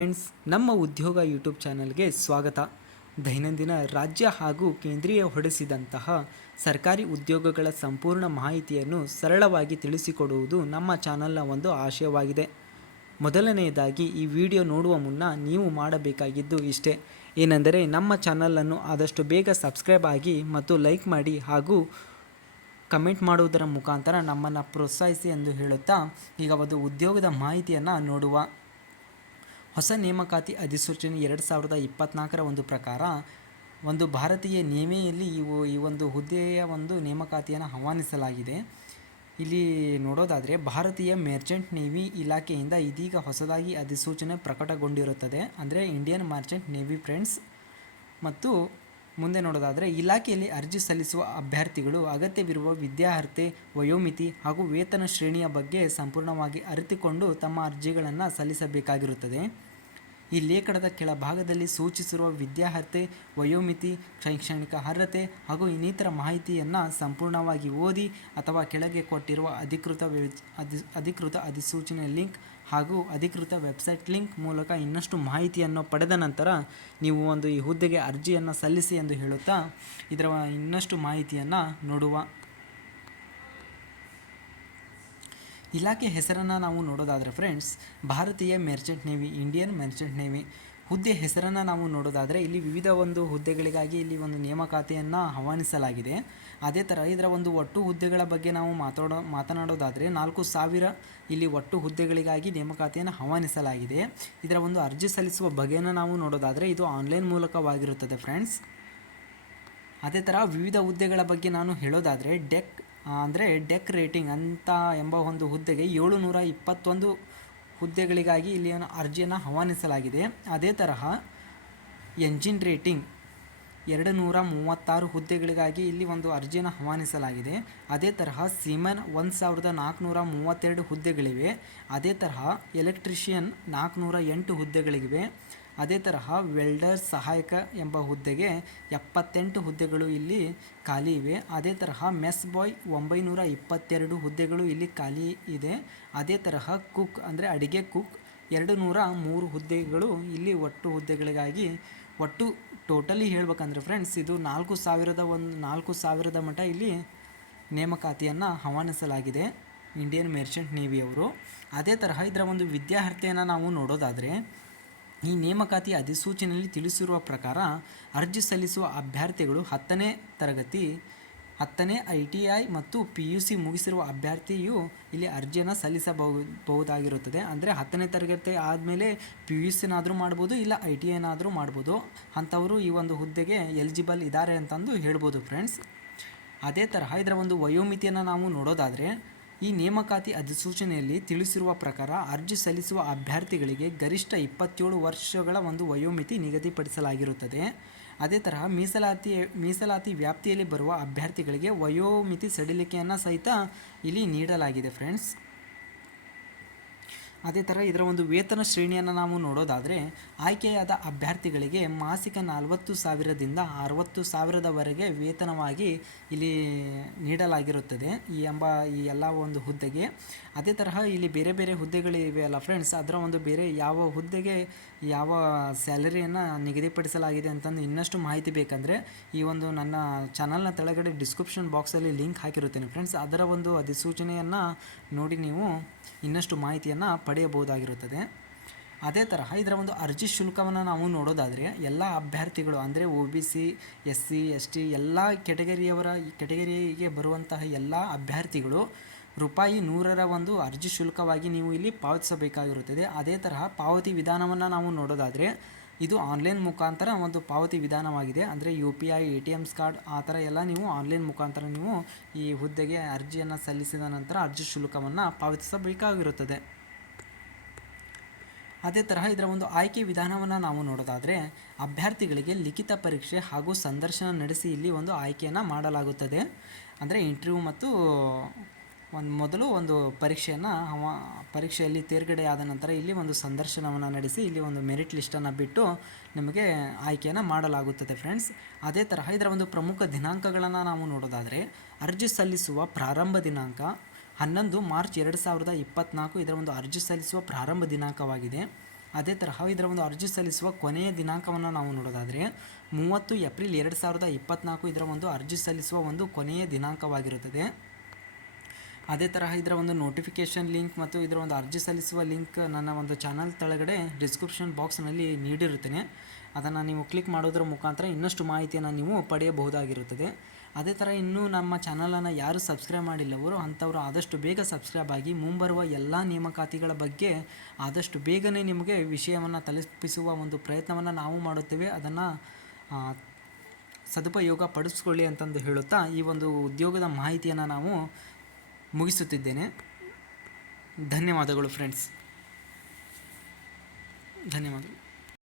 Friends, ನಮ್ಮ ಉದ್ಯೋಗ YouTube ಚಾನಲ್ಗೆ ಸ್ವಾಗತ. ದೈನಂದಿನ ರಾಜ್ಯ ಹಾಗೂ ಕೇಂದ್ರೀಯ ಹೊಡೆಸಿದಂತಹ ಸರ್ಕಾರಿ ಉದ್ಯೋಗಗಳ ಸಂಪೂರ್ಣ ಮಾಹಿತಿಯನ್ನು ಸರಳವಾಗಿ ತಿಳಿಸಿಕೊಡುವುದು ನಮ್ಮ ಚಾನಲ್ನ ಒಂದು ಆಶಯವಾಗಿದೆ. ಮೊದಲನೆಯದಾಗಿ ಈ ವಿಡಿಯೋ ನೋಡುವ ಮುನ್ನ ನೀವು ಮಾಡಬೇಕಾಗಿದ್ದು ಇಷ್ಟೇ, ಏನೆಂದರೆ ನಮ್ಮ ಚಾನಲನ್ನು ಆದಷ್ಟು ಬೇಗ ಸಬ್ಸ್ಕ್ರೈಬ್ ಆಗಿ ಮತ್ತು ಲೈಕ್ ಮಾಡಿ ಹಾಗೂ ಕಮೆಂಟ್ ಮಾಡುವುದರ ಮುಖಾಂತರ ನಮ್ಮನ್ನು ಪ್ರೋತ್ಸಾಹಿಸಿ ಎಂದು ಹೇಳುತ್ತಾ, ಈಗ ಒಂದು ಉದ್ಯೋಗದ ಮಾಹಿತಿಯನ್ನು ನೋಡುವ. ಹೊಸ ನೇಮಕಾತಿ ಅಧಿಸೂಚನೆ 2024ರ ಒಂದು ಪ್ರಕಾರ ಒಂದು ಭಾರತೀಯ ನೇವಿಯಲ್ಲಿ ಈ ಒಂದು ಹುದ್ದೆಯ ಒಂದು ನೇಮಕಾತಿಯನ್ನು ಆಹ್ವಾನಿಸಲಾಗಿದೆ. ಇಲ್ಲಿ ನೋಡೋದಾದರೆ ಭಾರತೀಯ ಮೆರ್ಚೆಂಟ್ ನೇವಿ ಇಲಾಖೆಯಿಂದ ಇದೀಗ ಹೊಸದಾಗಿ ಅಧಿಸೂಚನೆ ಪ್ರಕಟಗೊಂಡಿರುತ್ತದೆ, ಅಂದರೆ ಇಂಡಿಯನ್ ಮರ್ಚೆಂಟ್ ನೇವಿ ಫ್ರೆಂಡ್ಸ್. ಮತ್ತು ಮುಂದೆ ನೋಡೋದಾದರೆ ಇಲಾಖೆಯಲ್ಲಿ ಅರ್ಜಿ ಸಲ್ಲಿಸುವ ಅಭ್ಯರ್ಥಿಗಳು ಅಗತ್ಯವಿರುವ ವಿದ್ಯಾರ್ಹತೆ, ವಯೋಮಿತಿ ಹಾಗೂ ವೇತನ ಶ್ರೇಣಿಯ ಬಗ್ಗೆ ಸಂಪೂರ್ಣವಾಗಿ ಅರಿತುಕೊಂಡು ತಮ್ಮ ಅರ್ಜಿಗಳನ್ನು ಸಲ್ಲಿಸಬೇಕಾಗಿರುತ್ತದೆ. ಈ ಲೇಖನದ ಕೆಳಭಾಗದಲ್ಲಿ ಸೂಚಿಸಿರುವ ವಿದ್ಯಾರ್ಹತೆ, ವಯೋಮಿತಿ, ಶೈಕ್ಷಣಿಕ ಅರ್ಹತೆ ಹಾಗೂ ಇನ್ನಿತರ ಮಾಹಿತಿಯನ್ನು ಸಂಪೂರ್ಣವಾಗಿ ಓದಿ ಅಥವಾ ಕೆಳಗೆ ಕೊಟ್ಟಿರುವ ಅಧಿಕೃತ ಅಧಿಸೂಚನೆ ಲಿಂಕ್ ಹಾಗೂ ಅಧಿಕೃತ ವೆಬ್ಸೈಟ್ ಲಿಂಕ್ ಮೂಲಕ ಇನ್ನಷ್ಟು ಮಾಹಿತಿಯನ್ನು ಪಡೆದ ನಂತರ ನೀವು ಈ ಹುದ್ದೆಗೆ ಅರ್ಜಿಯನ್ನು ಸಲ್ಲಿಸಿ ಎಂದು ಹೇಳುತ್ತಾ ಇದರ ಇನ್ನಷ್ಟು ಮಾಹಿತಿಯನ್ನು ನೋಡುವ. ಇಲಾಖೆ ಹೆಸರನ್ನು ನಾವು ನೋಡೋದಾದರೆ ಫ್ರೆಂಡ್ಸ್, ಭಾರತೀಯ ಮೆರ್ಚೆಂಟ್ ನೇವಿ, ಇಂಡಿಯನ್ ಮೆರ್ಚೆಂಟ್ ನೇವಿ. ಹುದ್ದೆ ಹೆಸರನ್ನು ನಾವು ನೋಡೋದಾದರೆ ಇಲ್ಲಿ ವಿವಿಧ ಒಂದು ಹುದ್ದೆಗಳಿಗಾಗಿ ಇಲ್ಲಿ ಒಂದು ನೇಮಕಾತಿಯನ್ನು ಆಹ್ವಾನಿಸಲಾಗಿದೆ. ಅದೇ ಥರ ಇದರ ಒಂದು ಒಟ್ಟು ಹುದ್ದೆಗಳ ಬಗ್ಗೆ ನಾವು ಮಾತನಾಡೋದಾದರೆ 4,000 ಇಲ್ಲಿ ಒಟ್ಟು ಹುದ್ದೆಗಳಿಗಾಗಿ ನೇಮಕಾತಿಯನ್ನು ಆಹ್ವಾನಿಸಲಾಗಿದೆ. ಇದರ ಒಂದು ಅರ್ಜಿ ಸಲ್ಲಿಸುವ ಬಗೆಯನ್ನು ನಾವು ನೋಡೋದಾದರೆ ಇದು ಆನ್ಲೈನ್ ಮೂಲಕವಾಗಿರುತ್ತದೆ ಫ್ರೆಂಡ್ಸ್. ಅದೇ ಥರ ವಿವಿಧ ಹುದ್ದೆಗಳ ಬಗ್ಗೆ ನಾನು ಹೇಳೋದಾದರೆ ಡೆಕ್ ರೇಟಿಂಗ್ ಅಂತ ಎಂಬ ಒಂದು ಹುದ್ದೆಗೆ 721 ಹುದ್ದೆಗಳಿಗಾಗಿ ಇಲ್ಲಿ ಅರ್ಜಿಯನ್ನು ಆಹ್ವಾನಿಸಲಾಗಿದೆ. ಅದೇ ತರಹ ಎಂಜಿನ್ ರೇಟಿಂಗ್ 236 ಹುದ್ದೆಗಳಿಗಾಗಿ ಇಲ್ಲಿ ಒಂದು ಅರ್ಜಿಯನ್ನು ಆಹ್ವಾನಿಸಲಾಗಿದೆ. ಅದೇ ತರಹ ಸೀಮನ್ 1432 ಹುದ್ದೆಗಳಿವೆ. ಅದೇ ತರಹ ಎಲೆಕ್ಟ್ರಿಷಿಯನ್ 408 ಹುದ್ದೆಗಳಿವೆ. ಅದೇ ತರಹ ವೆಲ್ಡರ್ ಸಹಾಯಕ ಎಂಬ ಹುದ್ದೆಗೆ 78 ಹುದ್ದೆಗಳು ಇಲ್ಲಿ ಖಾಲಿ ಇವೆ. ಅದೇ ತರಹ ಮೆಸ್ ಬಾಯ್ 922 ಹುದ್ದೆಗಳು ಇಲ್ಲಿ ಖಾಲಿ ಇದೆ. ಅದೇ ತರಹ ಕುಕ್ ಅಂದರೆ ಅಡಿಗೆ ಕುಕ್ 203 ಹುದ್ದೆಗಳು ಇಲ್ಲಿ ಒಟ್ಟು ಹುದ್ದೆಗಳಿಗಾಗಿ ಒಟ್ಟು ಟೋಟಲಿ ಹೇಳ್ಬೇಕಂದ್ರೆ ಫ್ರೆಂಡ್ಸ್ ಇದು 4,000 ಮಟ್ಟ ಇಲ್ಲಿ ನೇಮಕಾತಿಯನ್ನು ಆಹ್ವಾನಿಸಲಾಗಿದೆ ಇಂಡಿಯನ್ ಮೆರ್ಚೆಂಟ್ ನೇವಿಯವರು. ಅದೇ ತರಹ ಇದರ ಒಂದು ವಿದ್ಯಾರ್ಹತೆಯನ್ನು ನಾವು ನೋಡೋದಾದರೆ ಈ ನೇಮಕಾತಿ ಅಧಿಸೂಚನೆಯಲ್ಲಿ ತಿಳಿಸಿರುವ ಪ್ರಕಾರ ಅರ್ಜಿ ಸಲ್ಲಿಸುವ ಅಭ್ಯರ್ಥಿಗಳು 10ನೇ ತರಗತಿ 10ನೇ ITI ಮತ್ತು PUC ಮುಗಿಸಿರುವ ಅಭ್ಯರ್ಥಿಯು ಇಲ್ಲಿ ಅರ್ಜಿಯನ್ನು ಸಲ್ಲಿಸಬಹುದಾಗಿರುತ್ತದೆ. ಅಂದರೆ 10ನೇ ತರಗತಿ ಆದಮೇಲೆ PUCನಾದರೂ ಮಾಡ್ಬೋದು, ಇಲ್ಲ ITIನಾದರೂ ಮಾಡ್ಬೋದು. ಅಂಥವರು ಈ ಒಂದು ಹುದ್ದೆಗೆ ಎಲಿಜಿಬಲ್ ಇದ್ದಾರೆ ಅಂತಂದು ಹೇಳ್ಬೋದು ಫ್ರೆಂಡ್ಸ್. ಅದೇ ತರಹ ಇದರ ಒಂದು ವಯೋಮಿತಿಯನ್ನು ನಾವು ನೋಡೋದಾದರೆ ಈ ನೇಮಕಾತಿ ಅಧಿಸೂಚನೆಯಲ್ಲಿ ತಿಳಿಸಿರುವ ಪ್ರಕಾರ ಅರ್ಜಿ ಸಲ್ಲಿಸುವ ಅಭ್ಯರ್ಥಿಗಳಿಗೆ ಗರಿಷ್ಠ 27 ವರ್ಷಗಳ ಒಂದು ವಯೋಮಿತಿ ನಿಗದಿಪಡಿಸಲಾಗಿರುತ್ತದೆ. ಅದೇ ತರಹ ಮೀಸಲಾತಿ ವ್ಯಾಪ್ತಿಯಲ್ಲಿ ಬರುವ ಅಭ್ಯರ್ಥಿಗಳಿಗೆ ವಯೋಮಿತಿ ಸಡಿಲಿಕೆಯನ್ನು ಸಹಿತ ಇಲ್ಲಿ ನೀಡಲಾಗಿದೆ ಫ್ರೆಂಡ್ಸ್. ಅದೇ ಥರ ಇದರ ಒಂದು ವೇತನ ಶ್ರೇಣಿಯನ್ನು ನಾವು ನೋಡೋದಾದರೆ ಆಯ್ಕೆಯಾದ ಅಭ್ಯರ್ಥಿಗಳಿಗೆ ಮಾಸಿಕ 40,000ದಿಂದ 60,000ದವರೆಗೆ ವೇತನವಾಗಿ ಇಲ್ಲಿ ನೀಡಲಾಗಿರುತ್ತದೆ ಈ ಎಲ್ಲ ಒಂದು ಹುದ್ದೆಗೆ. ಅದೇ ತರಹ ಇಲ್ಲಿ ಬೇರೆ ಬೇರೆ ಹುದ್ದೆಗಳಿವೆ ಅಲ್ಲ ಫ್ರೆಂಡ್ಸ್, ಅದರ ಒಂದು ಬೇರೆ ಯಾವ ಹುದ್ದೆಗೆ ಯಾವ ಸ್ಯಾಲರಿಯನ್ನು ನಿಗದಿಪಡಿಸಲಾಗಿದೆ ಅಂತಂದು ಇನ್ನಷ್ಟು ಮಾಹಿತಿ ಬೇಕಂದರೆ ಈ ಒಂದು ನನ್ನ ಚಾನಲ್ನ ಕೆಳಗಡೆ ಡಿಸ್ಕ್ರಿಪ್ಷನ್ ಬಾಕ್ಸಲ್ಲಿ ಲಿಂಕ್ ಹಾಕಿರುತ್ತೇನೆ ಫ್ರೆಂಡ್ಸ್. ಅದರ ಒಂದು ಅಧಿಸೂಚನೆಯನ್ನು ನೋಡಿ ನೀವು ಇನ್ನಷ್ಟು ಮಾಹಿತಿಯನ್ನು ಪಡೆಯಬಹುದಾಗಿರುತ್ತದೆ. ಅದೇ ತರಹ ಇದರ ಒಂದು ಅರ್ಜಿ ಶುಲ್ಕವನ್ನು ನಾವು ನೋಡೋದಾದರೆ ಎಲ್ಲ ಅಭ್ಯರ್ಥಿಗಳು ಅಂದರೆ OBC, SC, ST ಎಲ್ಲ ಕೆಟಗರಿಗೆ ಬರುವಂತಹ ಎಲ್ಲ ಅಭ್ಯರ್ಥಿಗಳು ₹100 ಒಂದು ಅರ್ಜಿ ಶುಲ್ಕವಾಗಿ ನೀವು ಇಲ್ಲಿ ಪಾವತಿಸಬೇಕಾಗಿರುತ್ತದೆ. ಅದೇ ತರಹ ಪಾವತಿ ವಿಧಾನವನ್ನು ನಾವು ನೋಡೋದಾದರೆ ಇದು ಆನ್ಲೈನ್ ಮುಖಾಂತರ ಒಂದು ಪಾವತಿ ವಿಧಾನವಾಗಿದೆ. ಅಂದರೆ UPI, ATMs ಕಾರ್ಡ್ ಆ ಥರ ಎಲ್ಲ ನೀವು ಆನ್ಲೈನ್ ಮುಖಾಂತರ ನೀವು ಈ ಹುದ್ದೆಗೆ ಅರ್ಜಿಯನ್ನು ಸಲ್ಲಿಸಿದ ನಂತರ ಅರ್ಜಿ ಶುಲ್ಕವನ್ನು ಪಾವತಿಸಬೇಕಾಗಿರುತ್ತದೆ. ಅದೇ ತರಹ ಇದರ ಒಂದು ಆಯ್ಕೆ ವಿಧಾನವನ್ನು ನಾವು ನೋಡೋದಾದರೆ ಅಭ್ಯರ್ಥಿಗಳಿಗೆ ಲಿಖಿತ ಪರೀಕ್ಷೆ ಹಾಗೂ ಸಂದರ್ಶನ ನಡೆಸಿ ಇಲ್ಲಿ ಒಂದು ಆಯ್ಕೆಯನ್ನು ಮಾಡಲಾಗುತ್ತದೆ. ಅಂದರೆ ಇಂಟರ್ವ್ಯೂ ಮತ್ತು ಮೊದಲು ಒಂದು ಪರೀಕ್ಷೆಯಲ್ಲಿ ತೇರ್ಗಡೆಯಾದ ನಂತರ ಇಲ್ಲಿ ಒಂದು ಸಂದರ್ಶನವನ್ನು ನಡೆಸಿ ಇಲ್ಲಿ ಒಂದು ಮೆರಿಟ್ ಲಿಸ್ಟನ್ನು ಬಿಟ್ಟು ನಿಮಗೆ ಆಯ್ಕೆಯನ್ನು ಮಾಡಲಾಗುತ್ತದೆ ಫ್ರೆಂಡ್ಸ್. ಅದೇ ತರಹ ಇದರ ಒಂದು ಪ್ರಮುಖ ದಿನಾಂಕಗಳನ್ನು ನಾವು ನೋಡೋದಾದರೆ ಅರ್ಜಿ ಸಲ್ಲಿಸುವ ಪ್ರಾರಂಭ ದಿನಾಂಕ 11 ಮಾರ್ಚ್ 2024 ಇದರ ಒಂದು ಅರ್ಜಿ ಸಲ್ಲಿಸುವ ಪ್ರಾರಂಭ ದಿನಾಂಕವಾಗಿದೆ. ಅದೇ ತರಹ ಇದರ ಒಂದು ಅರ್ಜಿ ಸಲ್ಲಿಸುವ ಕೊನೆಯ ದಿನಾಂಕವನ್ನು ನಾವು ನೋಡೋದಾದರೆ 30 ಏಪ್ರಿಲ್ 2024 ಇದರ ಒಂದು ಅರ್ಜಿ ಸಲ್ಲಿಸುವ ಒಂದು ಕೊನೆಯ ದಿನಾಂಕವಾಗಿರುತ್ತದೆ. ಅದೇ ತರಹ ಇದರ ಒಂದು ನೋಟಿಫಿಕೇಷನ್ ಲಿಂಕ್ ಮತ್ತು ಇದರ ಒಂದು ಅರ್ಜಿ ಸಲ್ಲಿಸುವ ಲಿಂಕ್ ನನ್ನ ಒಂದು ಚಾನಲ್ ಕೆಳಗಡೆ ಡಿಸ್ಕ್ರಿಪ್ಷನ್ ಬಾಕ್ಸ್ನಲ್ಲಿ ನೀಡಿರುತ್ತೇನೆ. ಅದನ್ನು ನೀವು ಕ್ಲಿಕ್ ಮಾಡೋದ್ರ ಮುಖಾಂತರ ಇನ್ನಷ್ಟು ಮಾಹಿತಿಯನ್ನು ನೀವು ಪಡೆಯಬಹುದಾಗಿರುತ್ತದೆ. ಅದೇ ಥರ ಇನ್ನೂ ನಮ್ಮ ಚಾನಲನ್ನು ಯಾರು ಸಬ್ಸ್ಕ್ರೈಬ್ ಮಾಡಿಲ್ಲವರು ಅಂಥವರು ಆದಷ್ಟು ಬೇಗ ಸಬ್ಸ್ಕ್ರೈಬ್ ಆಗಿ ಮುಂಬರುವ ಎಲ್ಲ ನೇಮಕಾತಿಗಳ ಬಗ್ಗೆ ಆದಷ್ಟು ಬೇಗನೆ ನಿಮಗೆ ವಿಷಯವನ್ನು ತಲುಪಿಸುವ ಒಂದು ಪ್ರಯತ್ನವನ್ನು ನಾವು ಮಾಡುತ್ತೇವೆ. ಅದನ್ನು ಸದುಪಯೋಗ ಪಡಿಸ್ಕೊಳ್ಳಿ ಅಂತಂದು ಹೇಳುತ್ತಾ ಈ ಒಂದು ಉದ್ಯೋಗದ ಮಾಹಿತಿಯನ್ನು ನಾವು ಮುಗಿಸುತ್ತಿದ್ದೇನೆ. ಧನ್ಯವಾದಗಳು ಫ್ರೆಂಡ್ಸ್. ಧನ್ಯವಾದಗಳು.